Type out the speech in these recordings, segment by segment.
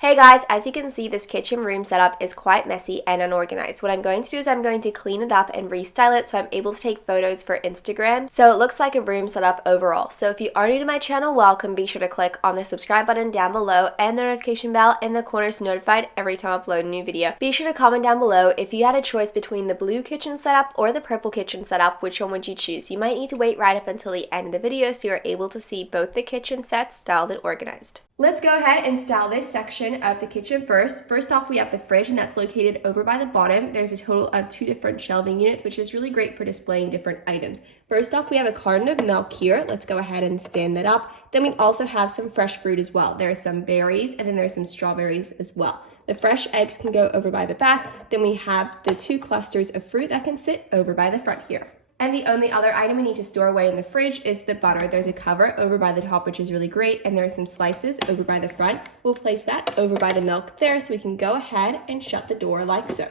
Hey guys, as you can see, this kitchen room setup is quite messy and unorganized. What I'm going to do is I'm going to clean it up and restyle it so I'm able to take photos for Instagram. So it looks like a room setup overall. So if you are new to my channel, welcome. Be sure to click on the subscribe button down below and the notification bell in the corner so notified every time I upload a new video. Be sure to comment down below if you had a choice between the blue kitchen setup or the purple kitchen setup, which one would you choose? You might need to wait right up until the end of the video so you're able to see both the kitchen sets styled and organized. Let's go ahead and style this section of the kitchen first. First off, we have the fridge, and that's located over by the bottom. There's a total of 2 different shelving units, which is really great for displaying different items. First off, we have a carton of milk here. Let's go ahead and stand that up. Then we also have some fresh fruit as well. There are some berries, and then there's some strawberries as well. The fresh eggs can go over by the back. Then we have the 2 clusters of fruit that can sit over by the front here. And the only other item we need to store away in the fridge is the butter. There's a cover over by the top, which is really great, and there are some slices over by the front. We'll place that over by the milk there so we can go ahead and shut the door like so.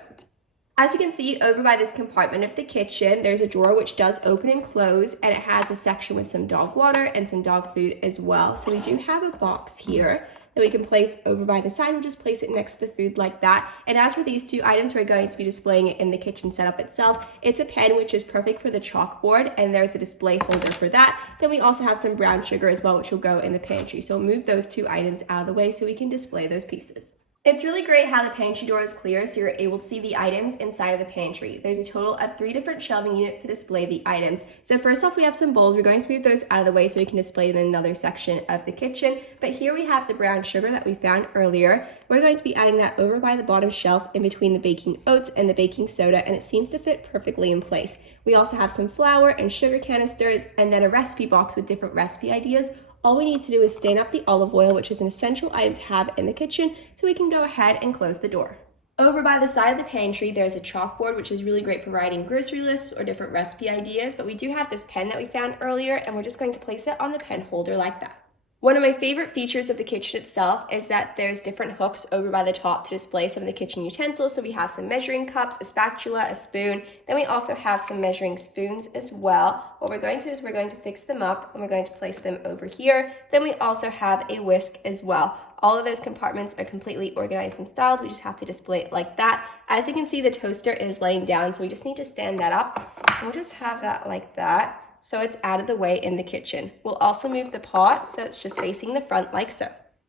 As you can see, over by this compartment of the kitchen, there's a drawer which does open and close, and it has a section with some dog water and some dog food as well. So we do have a box here that we can place over by the side. We'll just place it next to the food like that. And as for these 2 items, we're going to be displaying it in the kitchen setup itself. It's a pen, which is perfect for the chalkboard, and there's a display holder for that. Then we also have some brown sugar as well, which will go in the pantry. So we'll move those 2 items out of the way so we can display those pieces. It's really great how the pantry door is clear so you're able to see the items inside of the pantry. There's a total of 3 different shelving units to display the items. So first off, we have some bowls. We're going to move those out of the way so we can display them in another section of the kitchen. But here we have the brown sugar that we found earlier. We're going to be adding that over by the bottom shelf in between the baking oats and the baking soda, and it seems to fit perfectly in place. We also have some flour and sugar canisters, and then a recipe box with different recipe ideas. All we need to do is stand up the olive oil, which is an essential item to have in the kitchen, so we can go ahead and close the door. Over by the side of the pantry, there's a chalkboard, which is really great for writing grocery lists or different recipe ideas, but we do have this pen that we found earlier, and we're just going to place it on the pen holder like that. One of my favorite features of the kitchen itself is that there's different hooks over by the top to display some of the kitchen utensils. So we have some measuring cups, a spatula, a spoon. Then we also have some measuring spoons as well. What we're going to do is we're going to fix them up and we're going to place them over here. Then we also have a whisk as well. All of those compartments are completely organized and styled. We just have to display it like that. As you can see, the toaster is laying down, so we just need to stand that up. And we'll just have that like that, so it's out of the way in the kitchen. We'll also move the pot so it's just facing the front like so.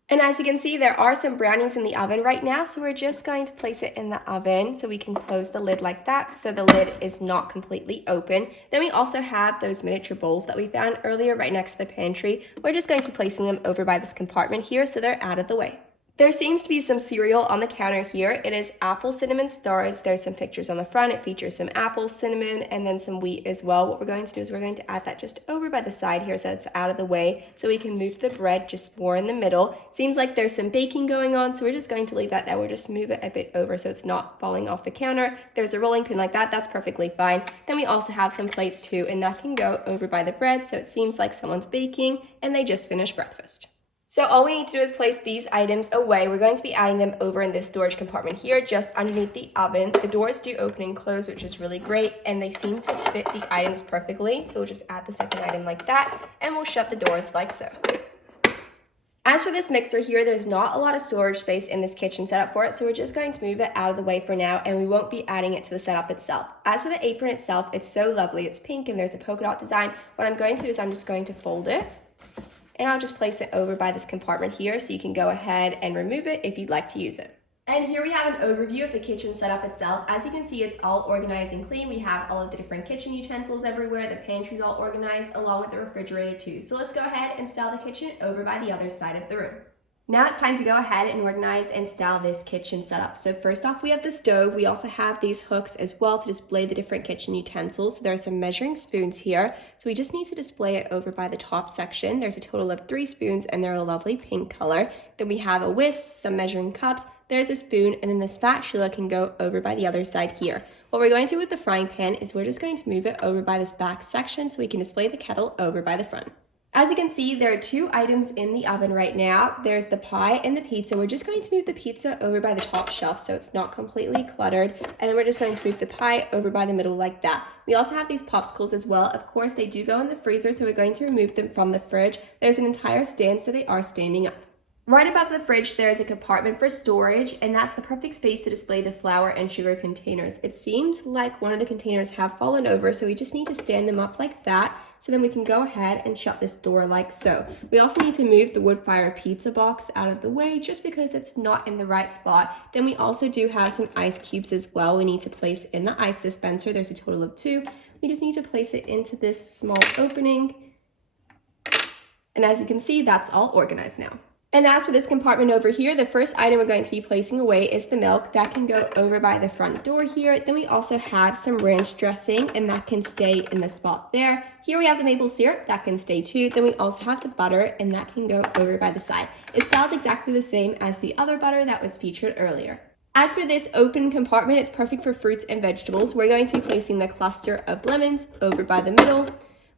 And as you can see, there are some brownies in the oven right now, so we're just going to place it in the oven so we can close the lid like that so the lid is not completely open. Then we also have those miniature bowls that we found earlier right next to the pantry. We're just going to be placing them over by this compartment here so they're out of the way. There seems to be some cereal on the counter here. It is apple cinnamon stars. There's some pictures on the front. It features some apple cinnamon and then some wheat as well. What we're going to do is we're going to add that just over by the side here so it's out of the way so we can move the bread just more in the middle. Seems like there's some baking going on, so we're just going to leave that there. We'll just move it a bit over so it's not falling off the counter. There's a rolling pin like that. That's perfectly fine. Then we also have some plates too, and that can go over by the bread so it seems like someone's baking and they just finished breakfast. So all we need to do is place these items away. We're going to be adding them over in this storage compartment here, just underneath the oven. The doors do open and close, which is really great, and they seem to fit the items perfectly. So we'll just add the second item like that, and we'll shut the doors like so. As for this mixer here, there's not a lot of storage space in this kitchen setup for it, so we're just going to move it out of the way for now, and we won't be adding it to the setup itself. As for the apron itself, it's so lovely. It's pink, and there's a polka dot design. What I'm going to do is I'm just going to fold it, and I'll just place it over by this compartment here so you can go ahead and remove it if you'd like to use it. And here we have an overview of the kitchen setup itself. As you can see, it's all organized and clean. We have all of the different kitchen utensils everywhere. The pantry's all organized along with the refrigerator too. So let's go ahead and style the kitchen over by the other side of the room. Now it's time to go ahead and organize and style this kitchen setup. So first off, we have the stove. We also have these hooks as well to display the different kitchen utensils. So there are some measuring spoons here. So we just need to display it over by the top section. There's a total of 3 spoons and they're a lovely pink color. Then we have a whisk, some measuring cups, there's a spoon, and then the spatula can go over by the other side here. What we're going to do with the frying pan is we're just going to move it over by this back section so we can display the kettle over by the front. As you can see, there are 2 items in the oven right now. There's the pie and the pizza. We're just going to move the pizza over by the top shelf so it's not completely cluttered. And then we're just going to move the pie over by the middle like that. We also have these popsicles as well. Of course, they do go in the freezer, so we're going to remove them from the fridge. There's an entire stand, so they are standing up. Right above the fridge, there is a compartment for storage, and that's the perfect space to display the flour and sugar containers. It seems like one of the containers have fallen over, so we just need to stand them up like that, so then we can go ahead and shut this door like so. We also need to move the wood fire pizza box out of the way just because it's not in the right spot. Then we also do have some ice cubes as well we need to place in the ice dispenser. There's a total of 2. We just need to place it into this small opening. And as you can see, that's all organized now. And as for this compartment over here, the first item we're going to be placing away is the milk. That can go over by the front door here. Then we also have some ranch dressing, and that can stay in the spot there. Here we have the maple syrup, that can stay too. Then we also have the butter, and that can go over by the side. It's styled exactly the same as the other butter that was featured earlier. As for this open compartment, it's perfect for fruits and vegetables. We're going to be placing the cluster of lemons over by the middle.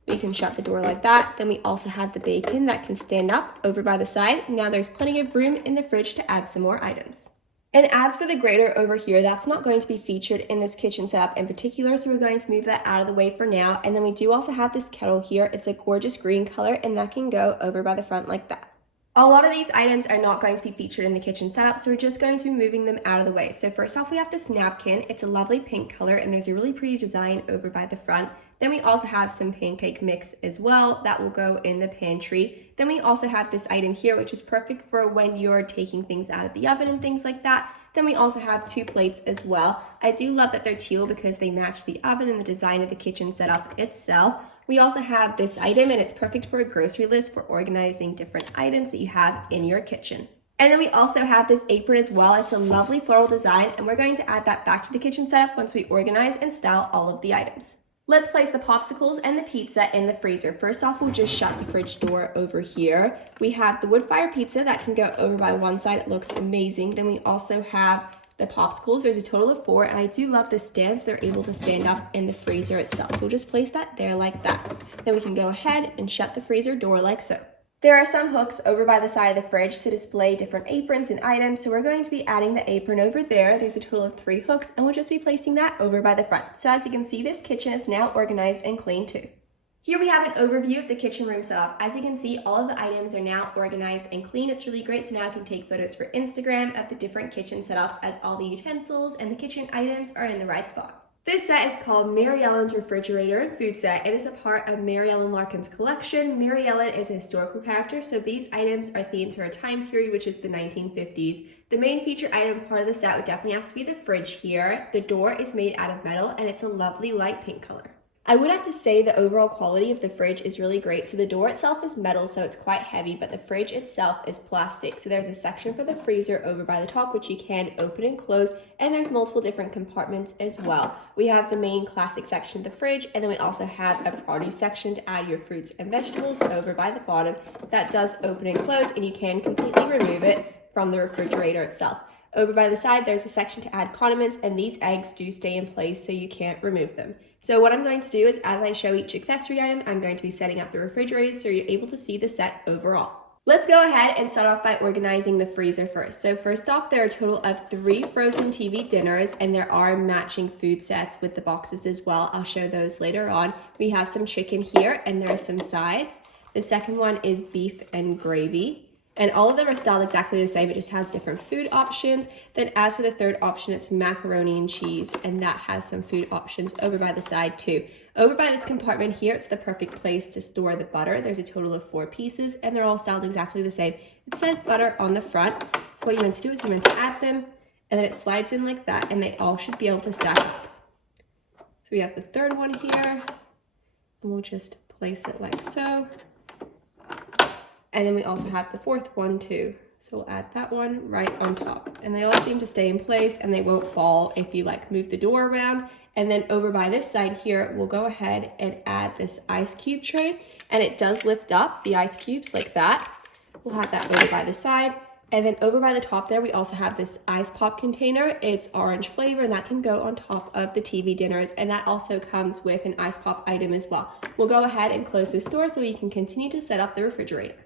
We can shut the door like that. Then we also have the bacon that can stand up over by the side. Now there's plenty of room in the fridge to add some more items. And as for the grater over here, that's not going to be featured in this kitchen setup in particular, so we're going to move that out of the way for now. And then we do also have this kettle here. It's a gorgeous green color, and that can go over by the front like that. A lot of these items are not going to be featured in the kitchen setup, so we're just going to be moving them out of the way. So first off, we have this napkin. It's a lovely pink color, and there's a really pretty design over by the front. Then we also have some pancake mix as well that will go in the pantry. Then we also have this item here, which is perfect for when you're taking things out of the oven and things like that. Then we also have 2 plates as well. I do love that they're teal because they match the oven and the design of the kitchen setup itself. We also have this item, and it's perfect for a grocery list for organizing different items that you have in your kitchen. And then we also have this apron as well. It's a lovely floral design, and we're going to add that back to the kitchen setup once we organize and style all of the items. Let's place the popsicles and the pizza in the freezer. First off, we'll just shut the fridge door over here. We have the wood fire pizza that can go over by one side. It looks amazing. Then we also have the popsicles. There's a total of 4, and I do love the stands. They're able to stand up in the freezer itself. So we'll just place that there like that. Then we can go ahead and shut the freezer door like so. There are some hooks over by the side of the fridge to display different aprons and items, so we're going to be adding the apron over there. There's a total of 3 hooks, and we'll just be placing that over by the front. So as you can see, this kitchen is now organized and clean too. Here we have an overview of the kitchen room setup. As you can see, all of the items are now organized and clean. It's really great, so now I can take photos for Instagram of the different kitchen setups as all the utensils and the kitchen items are in the right spot. This set is called Mary Ellen's Refrigerator and Food Set. It is a part of Mary Ellen Larkin's collection. Mary Ellen is a historical character, so these items are themed to her time period, which is the 1950s. The main feature item part of the set would definitely have to be the fridge here. The door is made out of metal, and it's a lovely light pink color. I would have to say the overall quality of the fridge is really great. So the door itself is metal, so it's quite heavy, but the fridge itself is plastic. So there's a section for the freezer over by the top, which you can open and close, and there's multiple different compartments as well. We have the main classic section of the fridge, and then we also have a produce section to add your fruits and vegetables over by the bottom. That does open and close, and you can completely remove it from the refrigerator itself. Over by the side, there's a section to add condiments, and these eggs do stay in place so you can't remove them. So what I'm going to do is, as I show each accessory item, I'm going to be setting up the refrigerators so you're able to see the set overall. Let's go ahead and start off by organizing the freezer first. So first off, there are a total of 3 frozen TV dinners, and there are matching food sets with the boxes as well. I'll show those later on. We have some chicken here, and there are some sides. The second one is beef and gravy. And all of them are styled exactly the same. It just has different food options. Then as for the third option, it's macaroni and cheese, and that has some food options over by the side too. Over by this compartment here, it's the perfect place to store the butter. There's a total of 4 pieces, and they're all styled exactly the same. It says butter on the front. So what you're meant to do is you're meant to add them, and then it slides in like that, and they all should be able to stack up. So we have the third one here, and we'll just place it like so. And then we also have the fourth one too. So we'll add that one right on top. And they all seem to stay in place, and they won't fall if you move the door around. And then over by this side here, we'll go ahead and add this ice cube tray. And it does lift up the ice cubes like that. We'll have that over by the side. And then over by the top there, we also have this ice pop container. It's orange flavor, and that can go on top of the TV dinners. And that also comes with an ice pop item as well. We'll go ahead and close this door so we can continue to set up the refrigerator.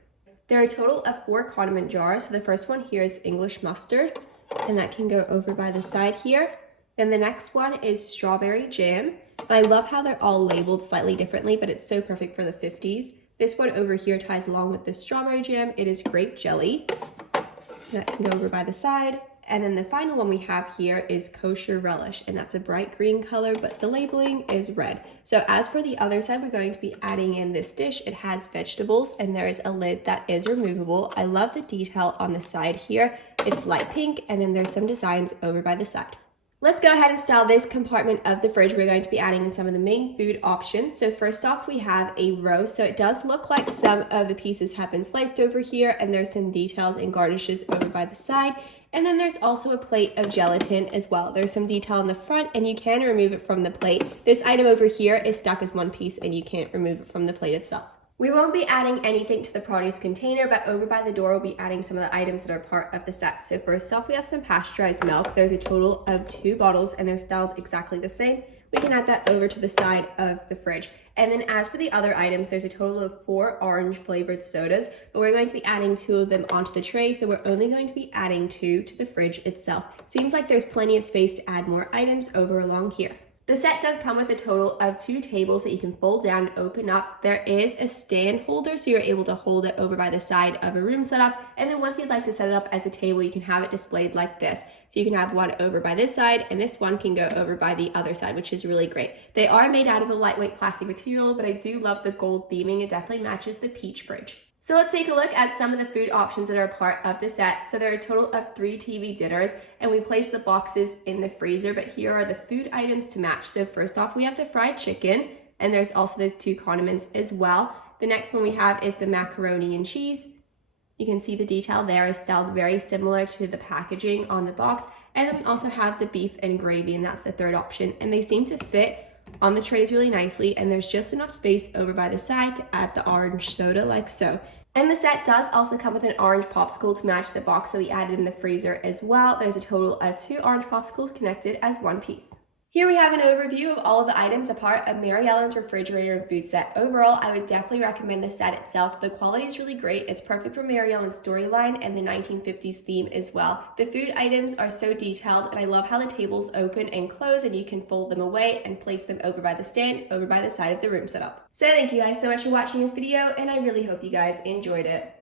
There are a total of 4 condiment jars. So the first one here is English mustard, and that can go over by the side here. Then the next one is strawberry jam. And I love how they're all labeled slightly differently, but it's so perfect for the 50s. This one over here ties along with the strawberry jam. It is grape jelly. That can go over by the side. And then the final one we have here is kosher relish, and that's a bright green color, but the labeling is red. So as for the other side, we're going to be adding in this dish. It has vegetables and there is a lid that is removable. I love the detail on the side here. It's light pink, and then there's some designs over by the side. Let's go ahead and style this compartment of the fridge. We're going to be adding in some of the main food options. So first off, we have a roast. So it does look like some of the pieces have been sliced over here, and there's some details and garnishes over by the side. And then there's also a plate of gelatin as well. There's some detail in the front, and you can remove it from the plate. This item over here is stuck as one piece, and you can't remove it from the plate itself. We won't be adding anything to the produce container, but over by the door we'll be adding some of the items that are part of the set. So first off, we have some pasteurized milk. There's a total of 2 bottles, and they're styled exactly the same. We can add that over to the side of the fridge. And then as for the other items, there's a total of 4 orange flavored sodas, but we're going to be adding 2 of them onto the tray, so we're only going to be adding 2 to the fridge itself. Seems like there's plenty of space to add more items over along here. The set does come with a total of 2 tables that you can fold down and open up. There is a stand holder, so you're able to hold it over by the side of a room setup. And then once you'd like to set it up as a table, you can have it displayed like this. So you can have one over by this side, and this one can go over by the other side, which is really great. They are made out of a lightweight plastic material, but I do love the gold theming. It definitely matches the peach fridge. So let's take a look at some of the food options that are part of the set. So there are a total of 3 TV dinners, and we place the boxes in the freezer, but here are the food items to match. So first off, we have the fried chicken, and there's also those 2 condiments as well. The next one we have is the macaroni and cheese. You can see the detail there is styled very similar to the packaging on the box. And then we also have the beef and gravy, and that's the third option. And they seem to fit on the trays really nicely, and there's just enough space over by the side to add the orange soda like so. And the set does also come with an orange popsicle to match the box that we added in the freezer as well. There's a total of 2 orange popsicles connected as one piece. Here we have an overview of all of the items a part of Mary Ellen's refrigerator and food set. Overall, I would definitely recommend the set itself. The quality is really great. It's perfect for Mary Ellen's storyline and the 1950s theme as well. The food items are so detailed, and I love how the tables open and close, and you can fold them away and place them over by the stand, over by the side of the room setup. So thank you guys so much for watching this video, and I really hope you guys enjoyed it.